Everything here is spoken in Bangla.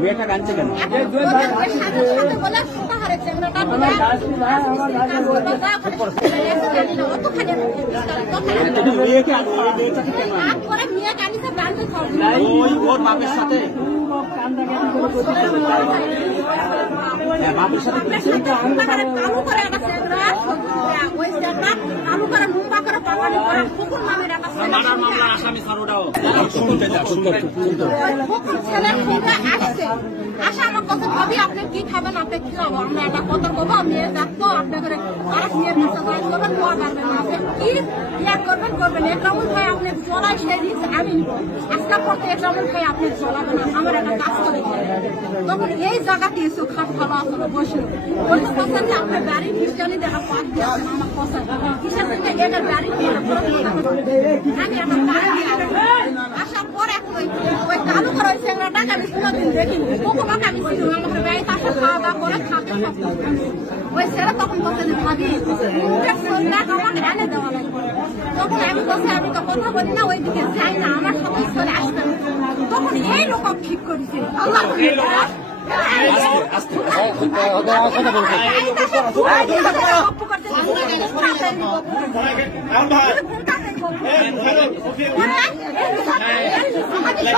মেয়েটা কাঁদছে কেন? ওর বাপের সাথে বাপের সাথে আসামি স্যার ওটাও আশা আমার কথা ভাবি আপনি কি খাবেন আপনি কি খাবো আমরা একটা কথা বলবো মেয়ে ডাকতো আপনাদের আর মেয়ের কাছে জয়েন করবেন কোয়া পারবেন না আপনি কি ইয়া করবেন করবেন একরামুল ভাই আপনি চলাই সেই রিস্ক আমি নিব আজকে পড়তে একরামুল ভাই আপনি চলাবেন না আমার একটা কাজ করে তখন এই জায়গাতে এসে খাট ভালো আসলে বসে ওই তো কথা যে আপনার বাড়ির খ্রিস্টানি দেখা পাক দিয়েছেন আমার কথা কিসের থেকে এটা বাড়ি আমি একটা বাড়ি আসার পরে ওই কালু করে ওই চেংড়াটাকে আমি কোনোদিন দেখিনি কোকোমাকে আমি চিনি আমাদের বাড়িতে আসা খাওয়া দাওয়া করে খাবে সব ওই ছেলে তখন বলছে যে ভাবি আমাকে এনে দেওয়া লাগবে তখন আমি বলছি আমি তো কথা বলি না ওইদিকে যাই না আমার সাথে চলে আসবে তখন এই লোক ঠিক করেছে আল্লাহ আমাকে